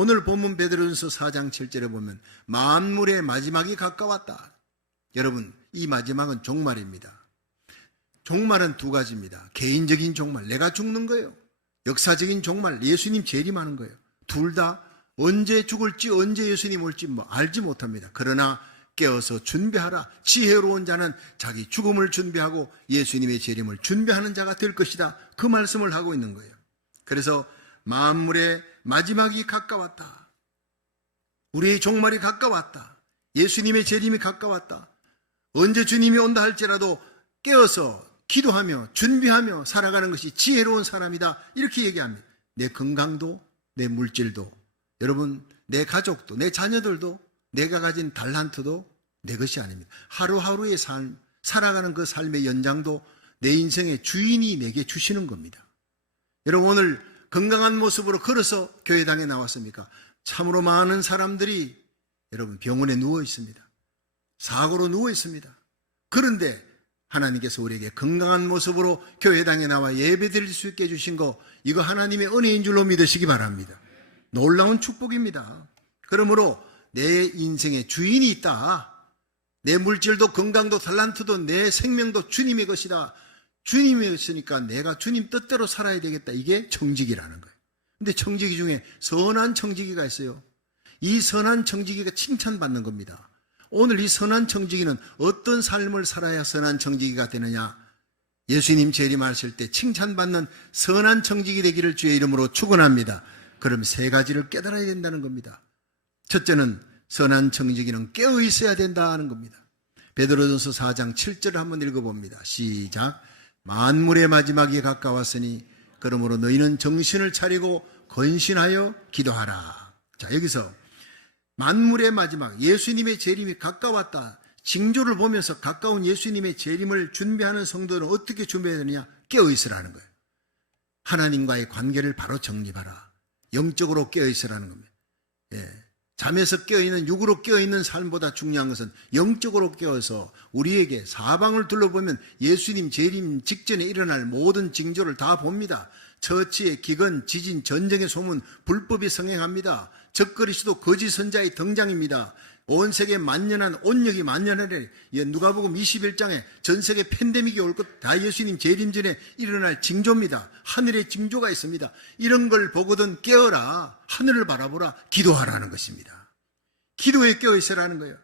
오늘 본문 베드로전서 4장 7절에 보면 만물의 마지막이 가까웠다. 여러분, 이 마지막은 종말입니다. 종말은 두 가지입니다. 개인적인 종말, 내가 죽는 거예요. 역사적인 종말, 예수님 재림하는 거예요. 둘 다 언제 죽을지 언제 예수님 올지 알지 못합니다. 그러나 깨어서 준비하라. 지혜로운 자는 자기 죽음을 준비하고 예수님의 재림을 준비하는 자가 될 것이다. 그 말씀을 하고 있는 거예요. 그래서 만물의 마지막이 가까웠다. 우리의 종말이 가까웠다. 예수님의 재림이 가까웠다. 언제 주님이 온다 할지라도 깨어서 기도하며 준비하며 살아가는 것이 지혜로운 사람이다. 이렇게 얘기합니다. 내 건강도, 내 물질도, 여러분, 내 가족도, 내 자녀들도, 내가 가진 달란트도 내 것이 아닙니다. 하루하루의 삶, 살아가는 그 삶의 연장도 내 인생의 주인이 내게 주시는 겁니다. 여러분, 오늘 건강한 모습으로 걸어서 교회당에 나왔습니까? 참으로 많은 사람들이 여러분 병원에 누워 있습니다. 사고로 누워 있습니다. 그런데 하나님께서 우리에게 건강한 모습으로 교회당에 나와 예배드릴 수 있게 해주신 거, 이거 하나님의 은혜인 줄로 믿으시기 바랍니다. 놀라운 축복입니다. 그러므로 내 인생에 주인이 있다. 내 물질도 건강도 달란트도 내 생명도 주님의 것이다. 주님이 있으니까 내가 주님 뜻대로 살아야 되겠다. 이게 청지기라는 거예요. 근데 청지기 중에 선한 청지기가 있어요. 이 선한 청지기가 칭찬받는 겁니다. 오늘 이 선한 청지기는 어떤 삶을 살아야 선한 청지기가 되느냐? 예수님 재림하실 때 칭찬받는 선한 청지기 되기를 주의 이름으로 축원합니다. 그럼 세 가지를 깨달아야 된다는 겁니다. 첫째는 선한 청지기는 깨어 있어야 된다는 겁니다. 베드로전서 4장 7절을 한번 읽어봅니다. 시작. 만물의 마지막이 가까웠으니 그러므로 너희는 정신을 차리고 건신하여 기도하라. 자, 여기서 만물의 마지막, 예수님의 재림이 가까웠다. 징조를 보면서 가까운 예수님의 재림을 준비하는 성도는 어떻게 준비해야 되느냐? 깨어 있으라는 거예요. 하나님과의 관계를 바로 정립하라. 영적으로 깨어 있으라는 겁니다. 잠에서 깨어있는, 육으로 깨어있는 삶보다 중요한 것은 영적으로 깨어서 우리에게 사방을 둘러보면 예수님 재림 직전에 일어날 모든 징조를 다 봅니다. 처치의 기근, 지진, 전쟁의 소문, 불법이 성행합니다. 적그리스도 거짓 선자의 등장입니다. 온 세계 만연한 온역이 만연하래. 누가복음 21장에 전 세계 팬데믹이 올 것 다 예수님 재림 전에 일어날 징조입니다. 하늘의 징조가 있습니다. 이런 걸 보거든 깨어라. 하늘을 바라보라. 기도하라는 것입니다. 기도에 깨어 있으라는 거예요.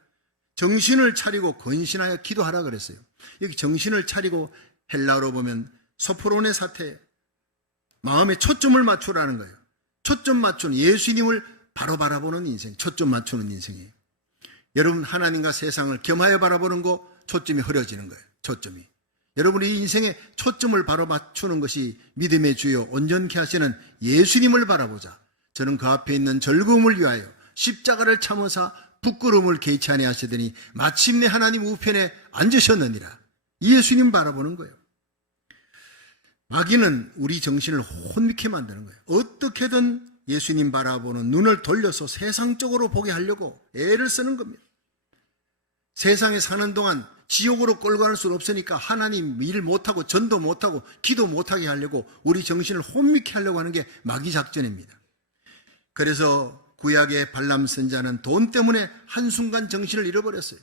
정신을 차리고 건신하여 기도하라 그랬어요. 여기 정신을 차리고 헬라어로 보면 소프로네 사태, 마음에 초점을 맞추라는 거예요. 초점 맞추는, 예수님을 바로 바라보는 인생, 초점 맞추는 인생이에요. 여러분, 하나님과 세상을 겸하여 바라보는 거 초점이 흐려지는 거예요. 초점이. 여러분이 인생에 초점을 바로 맞추는 것이 믿음의 주요 온전케 하시는 예수님을 바라보자. 저는 그 앞에 있는 즐거움을 위하여 십자가를 참으사 부끄러움을 개의치 아니하시더니 마침내 하나님 우편에 앉으셨느니라. 이 예수님 바라보는 거예요. 마귀는 우리 정신을 혼미케 만드는 거예요. 어떻게든 예수님 바라보는 눈을 돌려서 세상적으로 보게 하려고 애를 쓰는 겁니다. 세상에 사는 동안 지옥으로 끌고 갈 수는 없으니까 하나님 일 못하고 전도 못하고 기도 못하게 하려고 우리 정신을 혼미케 하려고 하는 게 마귀 작전입니다. 그래서 구약의 발람 선자는 돈 때문에 한순간 정신을 잃어버렸어요.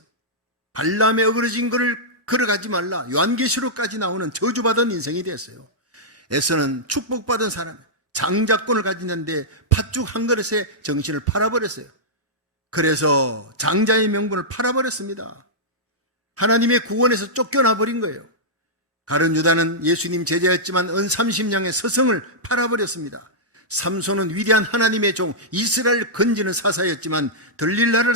발람에 어그러진 것을 걸어가지 말라. 요한계시록까지 나오는 저주받은 인생이 됐어요. 에서는 축복받은 사람, 장자권을 가지는데 팥죽 한 그릇에 정신을 팔아버렸어요. 그래서 장자의 명분을 팔아버렸습니다. 하나님의 구원에서 쫓겨나버린 거예요. 가룟 유다는 예수님 제자였지만 은 30냥의 서성을 팔아버렸습니다. 삼손은 위대한 하나님의 종 이스라엘 건지는 사사였지만 들릴라를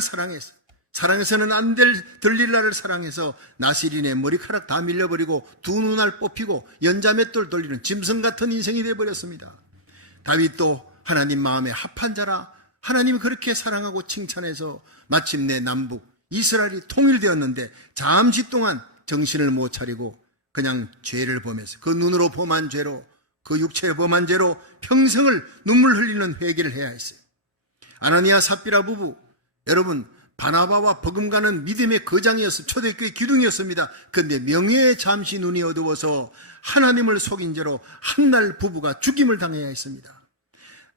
사랑해서는 안 될 들릴라를 사랑해서 나시린의 머리카락 다 밀려버리고 두 눈알 뽑히고 연자맷돌 돌리는 짐승 같은 인생이 되어버렸습니다. 다윗도 하나님 마음에 합한 자라 하나님이 그렇게 사랑하고 칭찬해서 마침내 남북 이스라엘이 통일되었는데 잠시 동안 정신을 못 차리고 그냥 죄를 범해서 그 눈으로 범한 죄로 그 육체에 범한 죄로 평생을 눈물 흘리는 회개를 해야 했어요. 아나니아 삽비라 부부, 여러분 바나바와 버금가는 믿음의 거장이었어. 초대교회 기둥이었습니다. 그런데 명예에 잠시 눈이 어두워서 하나님을 속인 죄로 한날 부부가 죽임을 당해야 했습니다.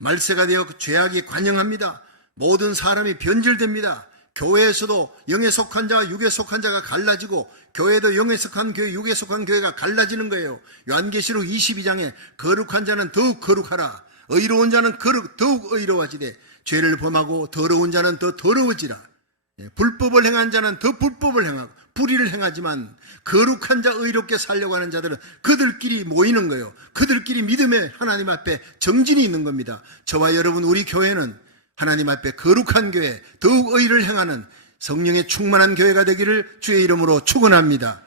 말세가 되어 죄악이 관영합니다. 모든 사람이 변질됩니다. 교회에서도 영에 속한 자와 육에 속한 자가 갈라지고, 교회도 영에 속한 교회, 육에 속한 교회가 갈라지는 거예요. 요한계시록 22장에 거룩한 자는 더욱 거룩하라, 의로운 자는 더욱 의로워지되 죄를 범하고 더러운 자는 더 더러워지라. 불법을 행한 자는 더 불법을 행하고 불의를 행하지만 거룩한 자, 의롭게 살려고 하는 자들은 그들끼리 모이는 거예요. 그들끼리 믿음의 하나님 앞에 정진이 있는 겁니다. 저와 여러분, 우리 교회는 하나님 앞에 거룩한 교회, 더욱 의를 행하는 성령의 충만한 교회가 되기를 주의 이름으로 축원합니다.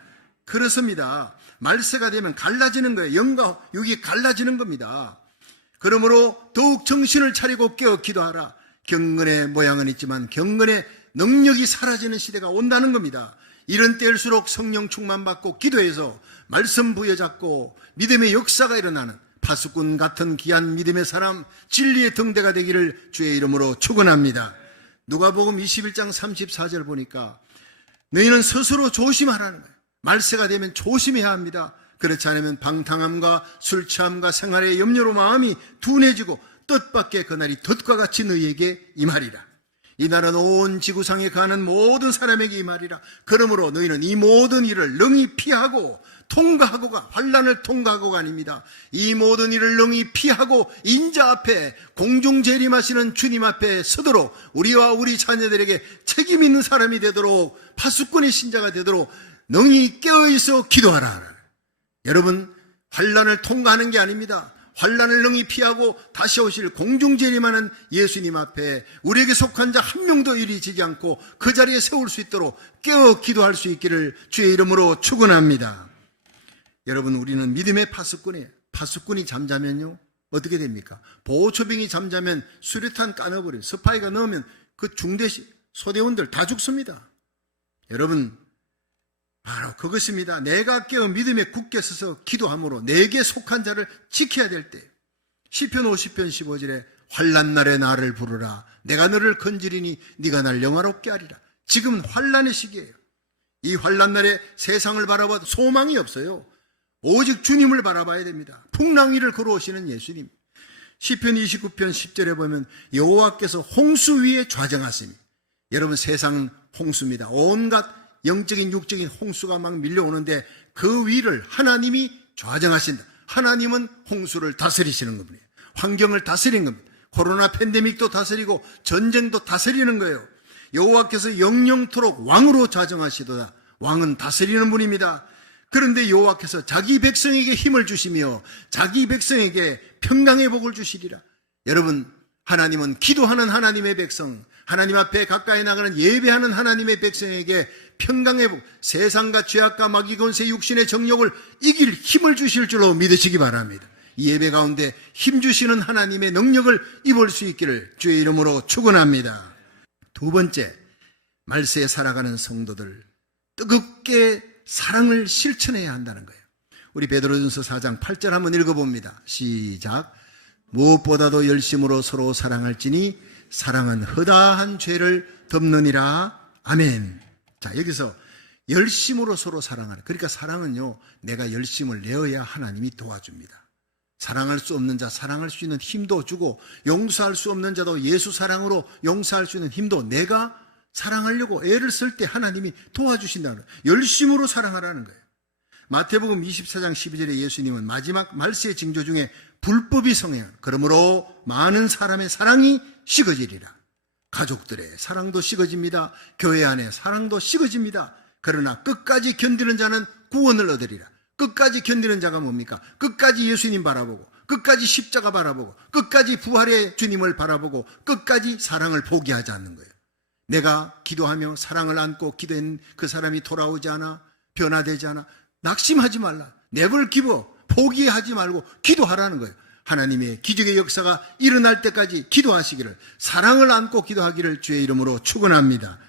그렇습니다. 말세가 되면 갈라지는 거예요. 영과 육이 갈라지는 겁니다. 그러므로 더욱 정신을 차리고 깨어 기도하라. 경건의 모양은 있지만 경건의 능력이 사라지는 시대가 온다는 겁니다. 이런 때일수록 성령 충만받고 기도해서 말씀 부여잡고 믿음의 역사가 일어나는 파수꾼 같은 귀한 믿음의 사람, 진리의 등대가 되기를 주의 이름으로 축원합니다. 누가복음 21장 34절 보니까 너희는 스스로 조심하라는 거예요. 말세가 되면 조심해야 합니다. 그렇지 않으면 방탕함과 술 취함과 생활의 염려로 마음이 둔해지고 뜻밖의 그날이 덫과 같이 너희에게 임하리라. 이 날은 온 지구상에 가는 모든 사람에게 임하리라. 그러므로 너희는 이 모든 일을 능히 피하고 통과하고가, 환난을 통과하고가 아닙니다. 이 모든 일을 능히 피하고 인자 앞에 공중 재림하시는 주님 앞에 서도록, 우리와 우리 자녀들에게 책임 있는 사람이 되도록, 파수꾼의 신자가 되도록 능히 깨어있어 기도하라. 여러분, 환난을 통과하는 게 아닙니다. 환난을 능히 피하고 다시 오실 공중 재림하는 예수님 앞에 우리에게 속한 자 한 명도 이리지지 않고 그 자리에 세울 수 있도록 깨어 기도할 수 있기를 주의 이름으로 축원합니다. 여러분, 우리는 믿음의 파수꾼이에요. 파수꾼이 잠자면요 어떻게 됩니까? 보호초병이 잠자면 수류탄 까넣어버려요. 스파이가 넣으면 그 중대 소대원들 다 죽습니다. 여러분, 바로 그것입니다. 내가 깨어 믿음에 굳게 서서 기도함으로 내게 속한 자를 지켜야 될 때, 시편 50편 15절에 환난 날에 나를 부르라. 내가 너를 건지리니 네가 날 영화롭게 하리라. 지금 환난의 시기예요. 이 환난 날에 세상을 바라봐도 소망이 없어요. 오직 주님을 바라봐야 됩니다. 풍랑 위를 걸어오시는 예수님. 시편 29편 10절에 보면 여호와께서 홍수 위에 좌정하시니, 여러분, 세상은 홍수입니다. 온갖 영적인 육적인 홍수가 막 밀려오는데 그 위를 하나님이 좌정하신다. 하나님은 홍수를 다스리시는 겁니다. 환경을 다스리는 겁니다. 코로나 팬데믹도 다스리고 전쟁도 다스리는 거예요. 여호와께서 영영토록 왕으로 좌정하시도다. 왕은 다스리는 분입니다. 그런데 여호와께서 자기 백성에게 힘을 주시며 자기 백성에게 평강의 복을 주시리라. 여러분, 하나님은 기도하는 하나님의 백성, 하나님 앞에 가까이 나가는 예배하는 하나님의 백성에게 평강의 복, 세상과 죄악과 마귀 권세 육신의 정욕을 이길 힘을 주실 줄로 믿으시기 바랍니다. 이 예배 가운데 힘 주시는 하나님의 능력을 입을 수 있기를 주의 이름으로 축원합니다. 두 번째, 말세에 살아가는 성도들, 뜨겁게 사랑을 실천해야 한다는 거예요. 우리 베드로전서 4장 8절 한번 읽어봅니다. 시작. 무엇보다도 열심으로 서로 사랑할지니 사랑은 허다한 죄를 덮느니라. 아멘. 자, 여기서 열심으로 서로 사랑하라. 그러니까 사랑은요, 내가 열심을 내어야 하나님이 도와줍니다. 사랑할 수 없는 자 사랑할 수 있는 힘도 주고, 용서할 수 없는 자도 예수 사랑으로 용서할 수 있는 힘도 내가 사랑하려고 애를 쓸 때 하나님이 도와주신다는 거예요. 열심으로 사랑하라는 거예요. 마태복음 24장 12절에 예수님은 마지막 말세의 징조 중에 불법이 성행하는, 그러므로 많은 사람의 사랑이 식어지리라. 가족들의 사랑도 식어집니다. 교회 안에 사랑도 식어집니다. 그러나 끝까지 견디는 자는 구원을 얻으리라. 끝까지 견디는 자가 뭡니까? 끝까지 예수님 바라보고, 끝까지 십자가 바라보고, 끝까지 부활의 주님을 바라보고, 끝까지 사랑을 포기하지 않는 거예요. 내가 기도하며 사랑을 안고 기도한 그 사람이 돌아오지 않아, 변화되지 않아, 낙심하지 말라. never give up, 포기하지 말고 기도하라는 거예요. 하나님의 기적의 역사가 일어날 때까지 기도하시기를, 사랑을 안고 기도하기를 주의 이름으로 축원합니다.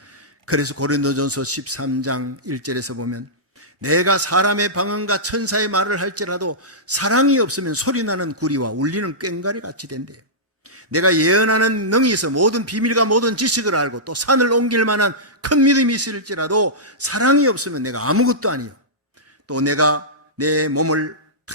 그래서 고린도전서 13장 1절에서 보면, 내가 사람의 방언과 천사의 말을 할지라도 사랑이 없으면 소리나는 구리와 울리는 꽹과리 같이 된대요. 내가 예언하는 능이 있어 모든 비밀과 모든 지식을 알고 또 산을 옮길 만한 큰 믿음이 있을지라도 사랑이 없으면 내가 아무것도 아니요. 또 내가 내 몸을 다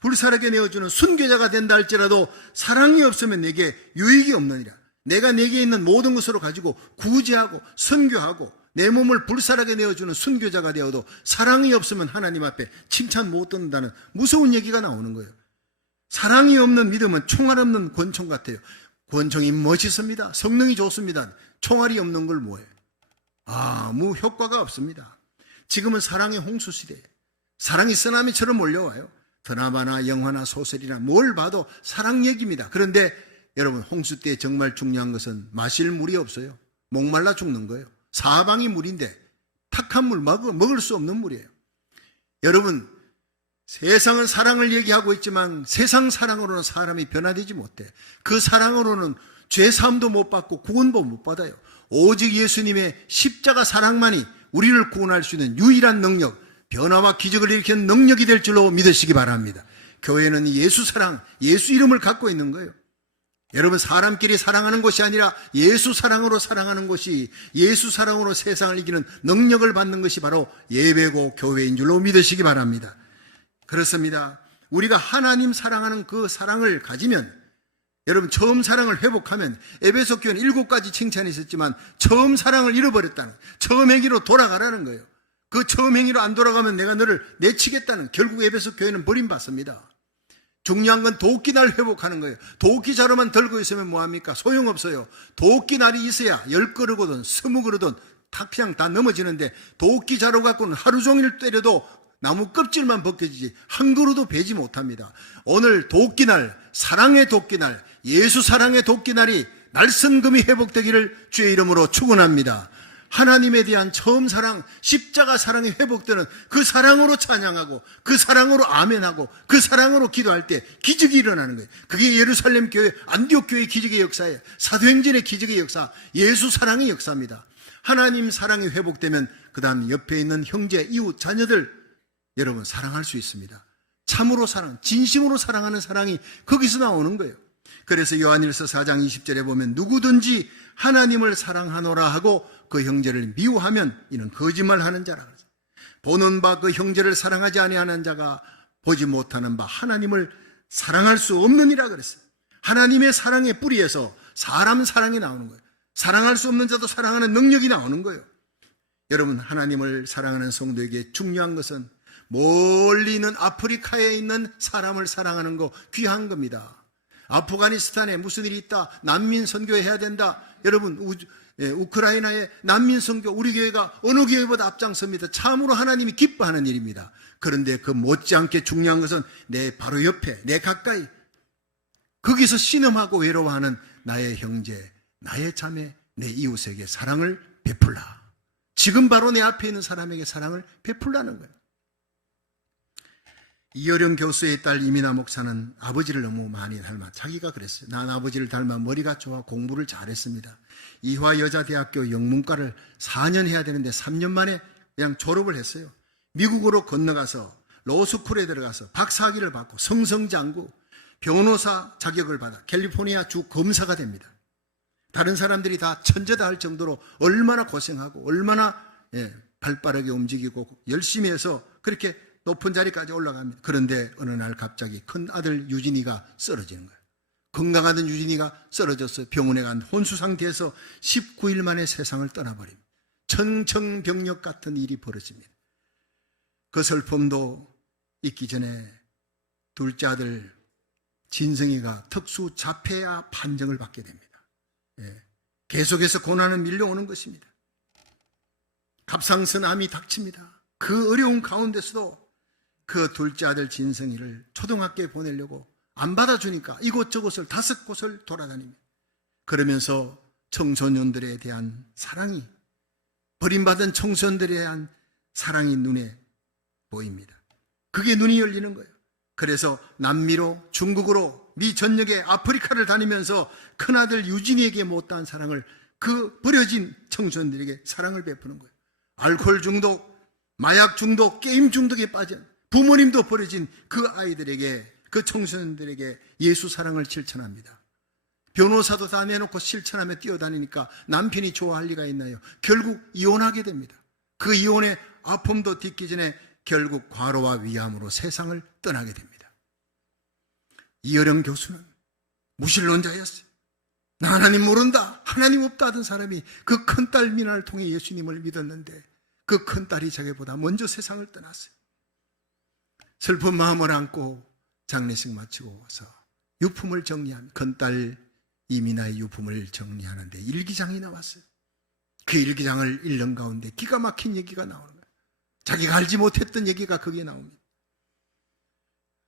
불사르게 내어주는 순교자가 된다 할지라도 사랑이 없으면 내게 유익이 없느니라. 내가 내게 있는 모든 것으로 가지고 구제하고 선교하고 내 몸을 불사르게 내어주는 순교자가 되어도 사랑이 없으면 하나님 앞에 칭찬 못 듣는다는 무서운 얘기가 나오는 거예요. 사랑이 없는 믿음은 총알 없는 권총 같아요. 권총이 멋있습니다. 성능이 좋습니다. 총알이 없는 걸 뭐예요? 아무 효과가 없습니다. 지금은 사랑의 홍수 시대예요. 사랑이 쓰나미처럼 몰려와요. 드라마나 영화나 소설이나 뭘 봐도 사랑 얘기입니다. 그런데 여러분, 홍수 때 정말 중요한 것은 마실 물이 없어요. 목말라 죽는 거예요. 사방이 물인데 탁한 물, 먹을 수 없는 물이에요. 여러분, 세상은 사랑을 얘기하고 있지만 세상 사랑으로는 사람이 변화되지 못해. 그 사랑으로는 죄사함도 못 받고 구원도 못 받아요. 오직 예수님의 십자가 사랑만이 우리를 구원할 수 있는 유일한 능력, 변화와 기적을 일으키는 능력이 될 줄로 믿으시기 바랍니다. 교회는 예수 사랑, 예수 이름을 갖고 있는 거예요. 여러분, 사람끼리 사랑하는 것이 아니라 예수 사랑으로 사랑하는 것이, 예수 사랑으로 세상을 이기는 능력을 받는 것이 바로 예배고 교회인 줄로 믿으시기 바랍니다. 그렇습니다. 우리가 하나님 사랑하는 그 사랑을 가지면, 여러분, 처음 사랑을 회복하면, 에베소 교회는 7가지 칭찬이 있었지만 처음 사랑을 잃어버렸다는, 처음 행위로 돌아가라는 거예요. 그 처음 행위로 안 돌아가면 내가 너를 내치겠다는, 결국 에베소 교회는 버림받습니다. 중요한 건 도끼날 회복하는 거예요. 도끼자루만 들고 있으면 뭐합니까? 소용없어요. 도끼날이 있어야 10그루거든 20그루든 그냥 다 넘어지는데, 도끼자루 갖고는 하루 종일 때려도 나무 껍질만 벗겨지지 한 그루도 베지 못합니다. 오늘 도끼날, 사랑의 도끼날, 예수 사랑의 도끼날이 날선금이 회복되기를 주의 이름으로 축원합니다. 하나님에 대한 처음 사랑, 십자가 사랑이 회복되는 그 사랑으로 찬양하고 그 사랑으로 아멘하고 그 사랑으로 기도할 때 기적이 일어나는 거예요. 그게 예루살렘 교회, 안디옥 교회 기적의 역사예요. 사도행전의 기적의 역사, 예수 사랑의 역사입니다. 하나님 사랑이 회복되면 그 다음 옆에 있는 형제, 이웃, 자녀들, 여러분 사랑할 수 있습니다. 참으로 사랑, 진심으로 사랑하는 사랑이 거기서 나오는 거예요. 그래서 요한일서 4장 20절에 보면 누구든지 하나님을 사랑하노라 하고 그 형제를 미워하면 이는 거짓말하는 자라 그랬어요. 보는 바 그 형제를 사랑하지 아니하는 자가 보지 못하는 바 하나님을 사랑할 수 없느니라 그랬어요. 하나님의 사랑의 뿌리에서 사람 사랑이 나오는 거예요. 사랑할 수 없는 자도 사랑하는 능력이 나오는 거예요. 여러분, 하나님을 사랑하는 성도에게 중요한 것은 멀리 있는 아프리카에 있는 사람을 사랑하는 거 귀한 겁니다. 아프가니스탄에 무슨 일이 있다, 난민 선교해야 된다. 여러분, 우크라이나의 난민 선교, 우리 교회가 어느 교회보다 앞장섭니다. 참으로 하나님이 기뻐하는 일입니다. 그런데 그 못지않게 중요한 것은 내 바로 옆에, 내 가까이, 거기서 신음하고 외로워하는 나의 형제, 나의 자매, 내 이웃에게 사랑을 베풀라. 지금 바로 내 앞에 있는 사람에게 사랑을 베풀라는 거예요. 이어령 교수의 딸 이민아 목사는 아버지를 너무 많이 닮아, 자기가 그랬어요. 난 아버지를 닮아 머리가 좋아 공부를 잘했습니다. 이화여자대학교 영문과를 4년 해야 되는데 3년 만에 그냥 졸업을 했어요. 미국으로 건너가서 로스쿨에 들어가서 박사학위를 받고 성성장구, 변호사 자격을 받아 캘리포니아 주 검사가 됩니다. 다른 사람들이 다 천재다 할 정도로 얼마나 고생하고 얼마나 발빠르게 움직이고 열심히 해서 그렇게 높은 자리까지 올라갑니다. 그런데 어느 날 갑자기 큰 아들 유진이가 쓰러지는 거예요. 건강하던 유진이가 쓰러져서 병원에 간 혼수 상태에서 19일 만에 세상을 떠나버립니다. 청천벽력 같은 일이 벌어집니다. 그 슬픔도 있기 전에 둘째 아들 진성이가 특수 자폐아 판정을 받게 됩니다. 계속해서 고난은 밀려오는 것입니다. 갑상선 암이 닥칩니다. 그 어려운 가운데서도 그 둘째 아들 진성이를 초등학교에 보내려고 안 받아주니까 이곳저곳을 5곳을 돌아다닙니다. 그러면서 청소년들에 대한 사랑이, 버림받은 청소년들에 대한 사랑이 눈에 보입니다. 그게 눈이 열리는 거예요. 그래서 남미로, 중국으로, 미 전역에 아프리카를 다니면서 큰아들 유진이에게 못다한 사랑을, 그 버려진 청소년들에게 사랑을 베푸는 거예요. 알코올 중독, 마약 중독, 게임 중독에 빠진 부모님도 버려진 그 아이들에게, 그 청소년들에게 예수 사랑을 실천합니다. 변호사도 다 내놓고 실천하며 뛰어다니니까 남편이 좋아할 리가 있나요? 결국 이혼하게 됩니다. 그 이혼의 아픔도 딛기 전에 결국 과로와 위암으로 세상을 떠나게 됩니다. 이어령 교수는 무신론자였어요. 나 하나님 모른다, 하나님 없다 하던 사람이 그 큰딸 미나를 통해 예수님을 믿었는데 그 큰딸이 자기보다 먼저 세상을 떠났어요. 슬픈 마음을 안고 장례식 마치고 와서 유품을 정리한 큰딸 이미나의 유품을 정리하는데 일기장이 나왔어요. 그 일기장을 읽는 가운데 기가 막힌 얘기가 나오는 거예요. 자기가 알지 못했던 얘기가 거기에 나옵니다.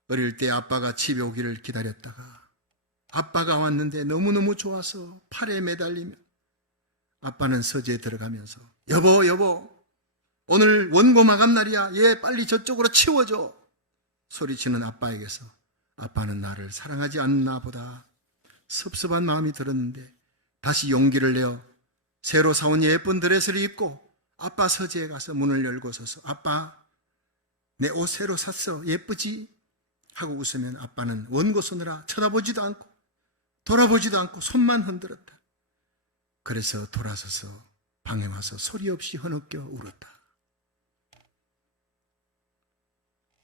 어릴 때 아빠가 집에 오기를 기다렸다가 아빠가 왔는데 너무너무 좋아서 팔에 매달리며 아빠는 서재에 들어가면서 여보 오늘 원고 마감 날이야. 얘 빨리 저쪽으로 치워줘. 소리치는 아빠에게서 아빠는 나를 사랑하지 않나 보다 섭섭한 마음이 들었는데 다시 용기를 내어 새로 사온 예쁜 드레스를 입고 아빠 서재에 가서 문을 열고 서서 아빠 내 옷 새로 샀어. 예쁘지? 하고 웃으면 아빠는 원고 서느라 쳐다보지도 않고 돌아보지도 않고 손만 흔들었다. 그래서 돌아서서 방에 와서 소리 없이 흐느껴 울었다.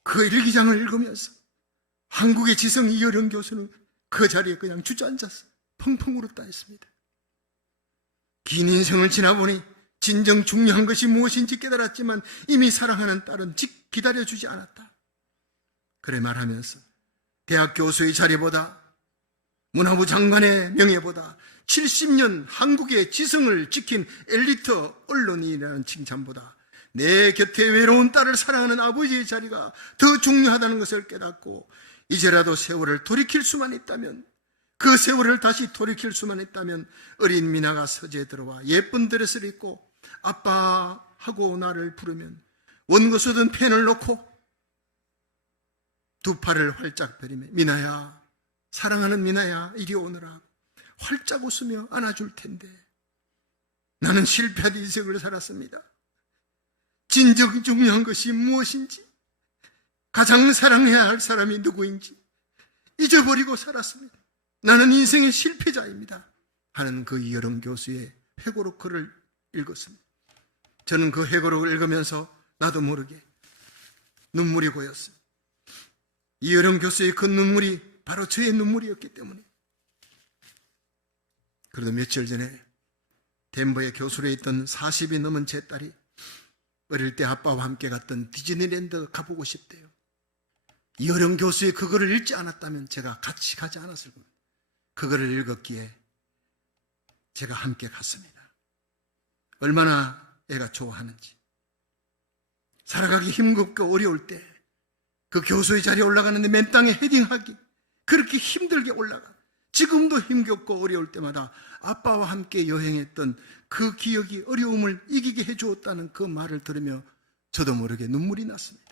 그 일기장을 읽으면서 한국의 지성 이어령 교수는 그 자리에 그냥 주저앉아서 펑펑 울었다 했습니다. 긴 인생을 지나보니 진정 중요한 것이 무엇인지 깨달았지만 이미 사랑하는 딸은 기다려주지 않았다. 그래 말하면서 대학 교수의 자리보다 문화부 장관의 명예보다 70년 한국의 지성을 지킨 엘리트 언론인이라는 칭찬보다 내 곁에 외로운 딸을 사랑하는 아버지의 자리가 더 중요하다는 것을 깨닫고 이제라도 세월을 돌이킬 수만 있다면 그 세월을 다시 돌이킬 수만 있다면 어린 미나가 서재에 들어와 예쁜 드레스를 입고 아빠 하고 나를 부르면 원고 쓰던 펜을 놓고 두 팔을 활짝 펴리며 미나야 사랑하는 미나야 이리 오너라 활짝 웃으며 안아줄 텐데 나는 실패한 인생을 살았습니다. 진정 중요한 것이 무엇인지 가장 사랑해야 할 사람이 누구인지 잊어버리고 살았습니다. 나는 인생의 실패자입니다. 하는 그 이어령 교수의 회고록 글을 읽었습니다. 저는 그 회고록을 읽으면서 나도 모르게 눈물이 고였어요. 이어령 교수의 그 눈물이 바로 저의 눈물이었기 때문에. 그래도 며칠 전에 덴버에 교수로 있던 40이 넘은 제 딸이 어릴 때 아빠와 함께 갔던 디즈니랜드 가보고 싶대요. 이어령 교수의 그거를 읽지 않았다면 제가 같이 가지 않았을 겁니다. 그거를 읽었기에 제가 함께 갔습니다. 얼마나 애가 좋아하는지. 살아가기 힘겹고 어려울 때 그 교수의 자리에 올라가는데 맨 땅에 헤딩하기 그렇게 힘들게 올라가. 지금도 힘겹고 어려울 때마다 아빠와 함께 여행했던 그 기억이 어려움을 이기게 해주었다는 그 말을 들으며 저도 모르게 눈물이 났습니다.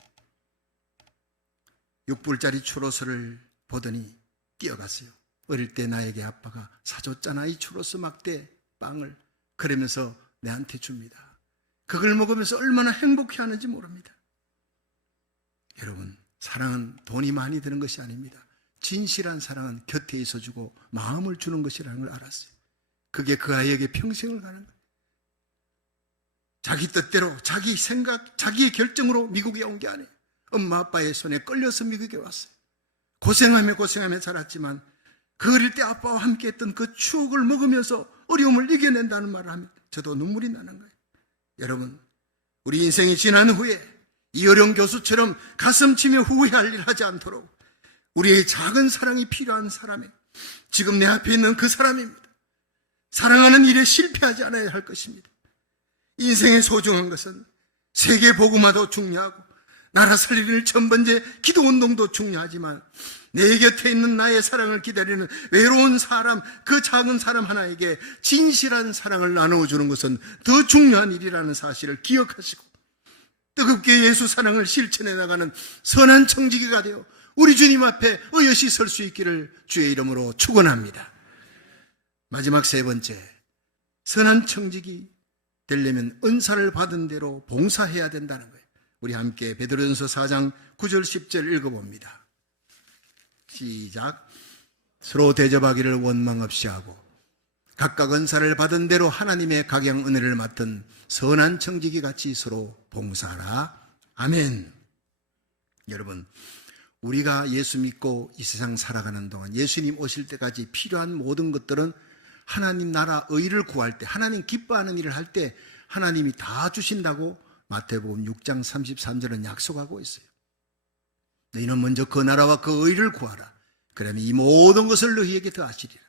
6불짜리 추로스를 보더니 뛰어갔어요. 어릴 때 나에게 아빠가 사줬잖아 이 추로스 막대 빵을. 그러면서 내한테 줍니다. 그걸 먹으면서 얼마나 행복해하는지 모릅니다. 여러분, 사랑은 돈이 많이 드는 것이 아닙니다. 진실한 사랑은 곁에 있어주고 마음을 주는 것이라는 걸 알았어요. 그게 그 아이에게 평생을 가는 거예요. 자기 뜻대로 자기 생각, 자기의 결정으로 미국에 온 게 아니에요. 엄마 아빠의 손에 끌려서 미국에 왔어요. 고생하며 살았지만 그 어릴 때 아빠와 함께 했던 그 추억을 먹으면서 어려움을 이겨낸다는 말을 하면 저도 눈물이 나는 거예요. 여러분, 우리 인생이 지난 후에 이어령 교수처럼 가슴치며 후회할 일 하지 않도록 우리의 작은 사랑이 필요한 사람이 지금 내 앞에 있는 그 사람입니다. 사랑하는 일에 실패하지 않아야 할 것입니다. 인생의 소중한 것은 세계 복음화도 중요하고 나라 살리는 천번째 기도운동도 중요하지만 내 곁에 있는 나의 사랑을 기다리는 외로운 사람, 그 작은 사람 하나에게 진실한 사랑을 나누어주는 것은 더 중요한 일이라는 사실을 기억하시고 뜨겁게 예수 사랑을 실천해 나가는 선한 청지기가 되어 우리 주님 앞에 의젓이 설 수 있기를 주의 이름으로 축원합니다. 마지막 세 번째, 선한 청지기 되려면 은사를 받은 대로 봉사해야 된다는 거예요. 우리 함께 베드로전서 4장 9절 10절 읽어봅니다. 시작. 서로 대접하기를 원망 없이 하고 각각 은사를 받은 대로 하나님의 각양 은혜를 맡은 선한 청지기 같이 서로 봉사하라. 아멘. 여러분, 우리가 예수 믿고 이 세상 살아가는 동안 예수님 오실 때까지 필요한 모든 것들은 하나님 나라 의를 구할 때, 하나님 기뻐하는 일을 할 때 하나님이 다 주신다고 마태복음 6장 33절은 약속하고 있어요. 너희는 먼저 그 나라와 그 의를 구하라. 그러면 이 모든 것을 너희에게 더하시리라.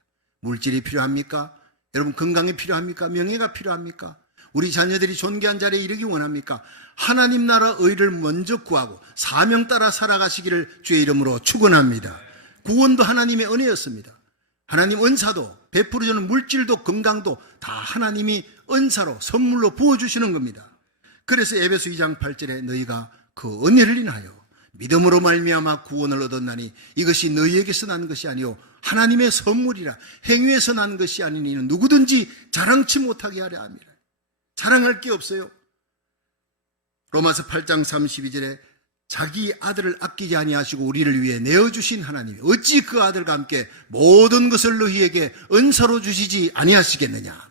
물질이 필요합니까? 여러분 건강이 필요합니까? 명예가 필요합니까? 우리 자녀들이 존귀한 자리에 이르기 원합니까? 하나님 나라 의를 먼저 구하고 사명 따라 살아가시기를 주의 이름으로 축원합니다. 구원도 하나님의 은혜였습니다. 하나님 은사도 베풀어주는 물질도 건강도 다 하나님이 은사로 선물로 부어주시는 겁니다. 그래서 에베소 2장 8절에 너희가 그 은혜를 인하여 믿음으로 말미암아 구원을 얻었나니 이것이 너희에게서 난 것이 아니요 하나님의 선물이라. 행위에서 난 것이 아니니 누구든지 자랑치 못하게 하려 함이라. 자랑할 게 없어요. 로마서 8장 32절에 자기 아들을 아끼지 아니하시고 우리를 위해 내어주신 하나님이 어찌 그 아들과 함께 모든 것을 너희에게 은사로 주시지 아니하시겠느냐.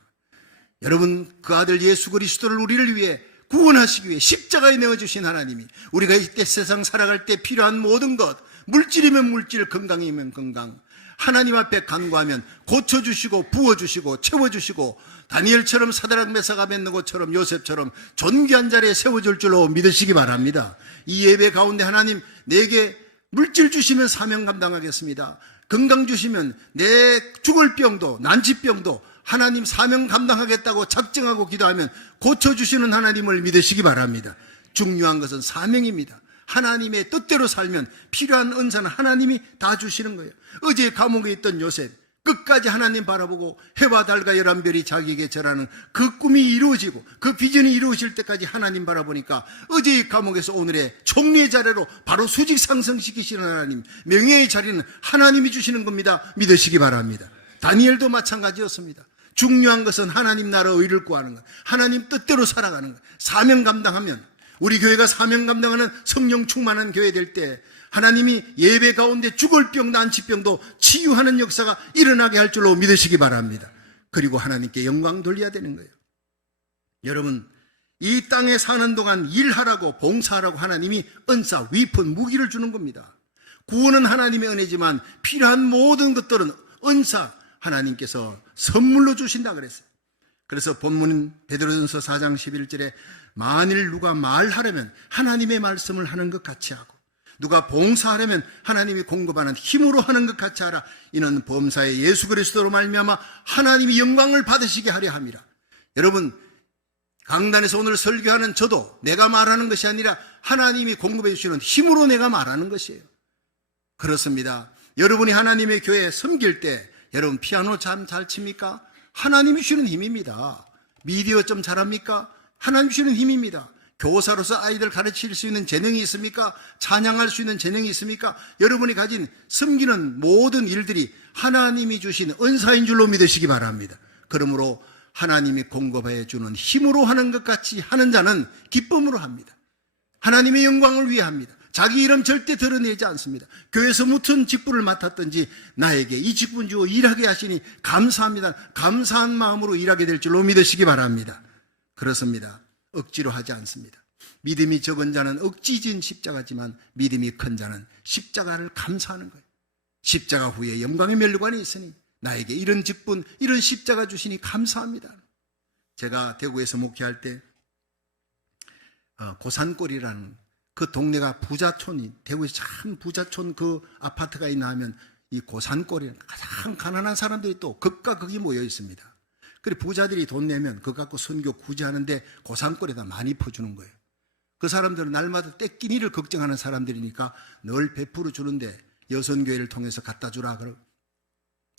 여러분 그 아들 예수 그리스도를 우리를 위해 구원하시기 위해 십자가에 내어주신 하나님이 우리가 이때 세상 살아갈 때 필요한 모든 것, 물질이면 물질, 건강이면 건강, 하나님 앞에 간구하면 고쳐주시고 부어주시고 채워주시고 다니엘처럼 사드락 메삭 아벳느고처럼 요셉처럼 존귀한 자리에 세워줄 줄로 믿으시기 바랍니다. 이 예배 가운데 하나님 내게 물질 주시면 사명 감당하겠습니다. 건강 주시면 내 죽을 병도 난치병도 하나님 사명 감당하겠다고 작정하고 기도하면 고쳐주시는 하나님을 믿으시기 바랍니다. 중요한 것은 사명입니다. 하나님의 뜻대로 살면 필요한 은사는 하나님이 다 주시는 거예요. 어제 감옥에 있던 요셉 끝까지 하나님 바라보고 해와 달과 열한 별이 자기에게 절하는 그 꿈이 이루어지고 그 비전이 이루어질 때까지 하나님 바라보니까 어제의 감옥에서 오늘의 총리의 자리로 바로 수직 상승시키시는 하나님, 명예의 자리는 하나님이 주시는 겁니다. 믿으시기 바랍니다. 다니엘도 마찬가지였습니다. 중요한 것은 하나님 나라 의를 구하는 것, 하나님 뜻대로 살아가는 것. 사명 감당하면 우리 교회가 사명 감당하는 성령 충만한 교회 될 때 하나님이 예배 가운데 죽을 병, 난치병도 치유하는 역사가 일어나게 할 줄로 믿으시기 바랍니다. 그리고 하나님께 영광 돌려야 되는 거예요. 여러분 이 땅에 사는 동안 일하라고 봉사하라고 하나님이 은사, 위폰, 무기를 주는 겁니다. 구원은 하나님의 은혜지만 필요한 모든 것들은 은사, 하나님께서 선물로 주신다 그랬어요. 그래서 본문 베드로전서 4장 11절에 만일 누가 말하려면 하나님의 말씀을 하는 것 같이 하고 누가 봉사하려면 하나님이 공급하는 힘으로 하는 것 같이 하라. 이는 범사의 예수 그리스도로 말미암아 하나님이 영광을 받으시게 하려 함이라. 여러분 강단에서 오늘 설교하는 저도 내가 말하는 것이 아니라 하나님이 공급해 주시는 힘으로 내가 말하는 것이에요. 그렇습니다. 여러분이 하나님의 교회에 섬길 때 여러분 피아노 참 잘 칩니까? 하나님이 주시는 힘입니다. 미디어 좀 잘합니까? 하나님이 주시는 힘입니다. 교사로서 아이들 가르칠 수 있는 재능이 있습니까? 찬양할 수 있는 재능이 있습니까? 여러분이 가진 섬기는 모든 일들이 하나님이 주신 은사인 줄로 믿으시기 바랍니다. 그러므로 하나님이 공급해 주는 힘으로 하는 것 같이 하는 자는 기쁨으로 합니다. 하나님의 영광을 위해 합니다. 자기 이름 절대 드러내지 않습니다. 교회에서 무슨 직분을 맡았든지 나에게 이 직분 주어 일하게 하시니 감사합니다. 감사한 마음으로 일하게 될 줄로 믿으시기 바랍니다. 그렇습니다. 억지로 하지 않습니다. 믿음이 적은 자는 억지 지은 십자가지만 믿음이 큰 자는 십자가를 감사하는 거예요. 십자가 후에 영광의 멸관이 있으니 나에게 이런 직분, 이런 십자가 주시니 감사합니다. 제가 대구에서 목회할 때 고산골이라는 그 동네가 부자촌이, 대구에서 참 부자촌 그 아파트가 있나 하면 이 고산골이 가장 가난한 사람들이 또 극과 극이 모여 있습니다. 그래 부자들이 돈 내면 그거 갖고 선교 구제하는데 고산골에다 많이 퍼주는 거예요. 그 사람들은 날마다 떼끼니를 걱정하는 사람들이니까 늘 베풀어 주는데 여선교회를 통해서 갖다 주라 그러고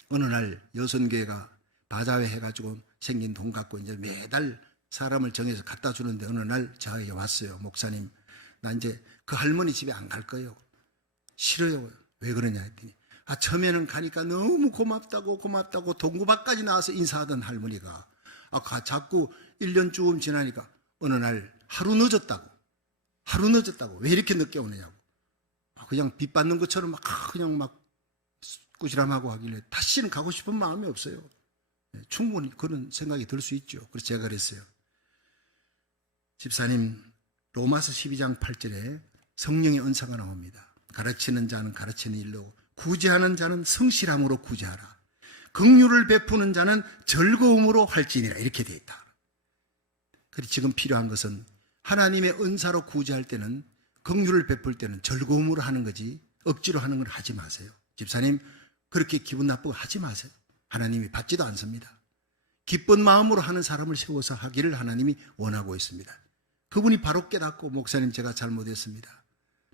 어느 날 여선교회가 바자회 해가지고 생긴 돈 갖고 이제 매달 사람을 정해서 갖다 주는데 어느 날 저에게 왔어요. 목사님, 나 이제 그 할머니 집에 안 갈 거예요. 싫어요. 왜 그러냐 했더니 처음에는 가니까 너무 고맙다고 동구밖까지 나와서 인사하던 할머니가 자꾸 1년쯤 지나니까 어느 날 하루 늦었다고 왜 이렇게 늦게 오느냐고 그냥 빚 받는 것처럼 그냥 꾸지람하고 하길래 다시는 가고 싶은 마음이 없어요. 충분히 그런 생각이 들 수 있죠. 그래서 제가 그랬어요. 집사님, 로마서 12장 8절에 성령의 은사가 나옵니다. 가르치는 자는 가르치는 일로, 구제하는 자는 성실함으로 구제하라. 긍휼을 베푸는 자는 즐거움으로 할지니라. 이렇게 되어 있다. 그리고 지금 필요한 것은 하나님의 은사로 구제할 때는, 긍휼을 베풀 때는 즐거움으로 하는 거지 억지로 하는 걸 하지 마세요. 집사님 그렇게 기분 나쁘고 하지 마세요. 하나님이 받지도 않습니다. 기쁜 마음으로 하는 사람을 세워서 하기를 하나님이 원하고 있습니다. 그분이 바로 깨닫고, 목사님 제가 잘못했습니다.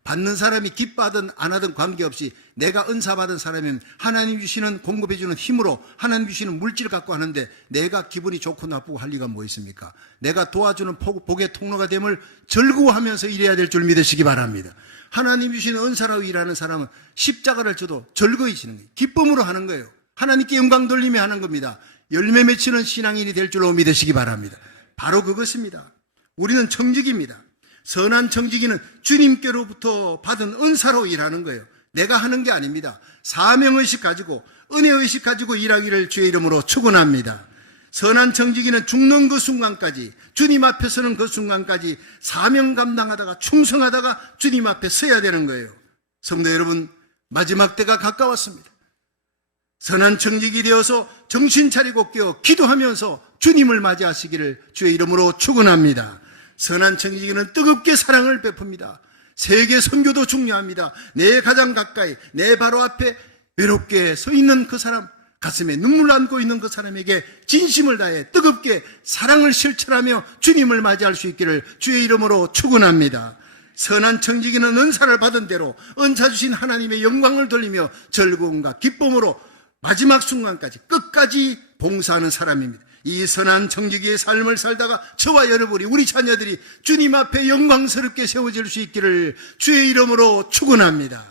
받는 사람이 기뻐하든 안 하든 관계없이 내가 은사 받은 사람이면 하나님 주시는, 공급해 주는 힘으로 하나님 주시는 물질을 갖고 하는데 내가 기분이 좋고 나쁘고 할 리가 뭐 있습니까? 내가 도와주는 복의 통로가 됨을 즐거워하면서 일해야 될 줄 믿으시기 바랍니다. 하나님 주시는 은사라고 일하는 사람은 십자가를 져도 즐거이 지는 거예요. 기쁨으로 하는 거예요. 하나님께 영광 돌리며 하는 겁니다. 열매 맺히는 신앙인이 될 줄로 믿으시기 바랍니다. 바로 그것입니다. 우리는 청직입니다. 선한 청지기는 주님께로부터 받은 은사로 일하는 거예요. 내가 하는 게 아닙니다. 사명의식 가지고, 은혜의식 가지고 일하기를 주의 이름으로 축원합니다. 선한 청지기는 죽는 그 순간까지, 주님 앞에 서는 그 순간까지 사명 감당하다가 충성하다가 주님 앞에 서야 되는 거예요. 성도 여러분, 마지막 때가 가까웠습니다. 선한 청지기 되어서 정신 차리고 깨어 기도하면서 주님을 맞이하시기를 주의 이름으로 축원합니다. 선한 청지기는 뜨겁게 사랑을 베풉니다. 세계 선교도 중요합니다. 내 가장 가까이, 내 바로 앞에 외롭게 서 있는 그 사람, 가슴에 눈물 안고 있는 그 사람에게 진심을 다해 뜨겁게 사랑을 실천하며 주님을 맞이할 수 있기를 주의 이름으로 축원합니다. 선한 청지기는 은사를 받은 대로 은사 주신 하나님의 영광을 돌리며 즐거움과 기쁨으로 마지막 순간까지 끝까지 봉사하는 사람입니다. 이 선한 청지기의 삶을 살다가 저와 여러분이, 우리 자녀들이 주님 앞에 영광스럽게 세워질 수 있기를 주의 이름으로 축원합니다.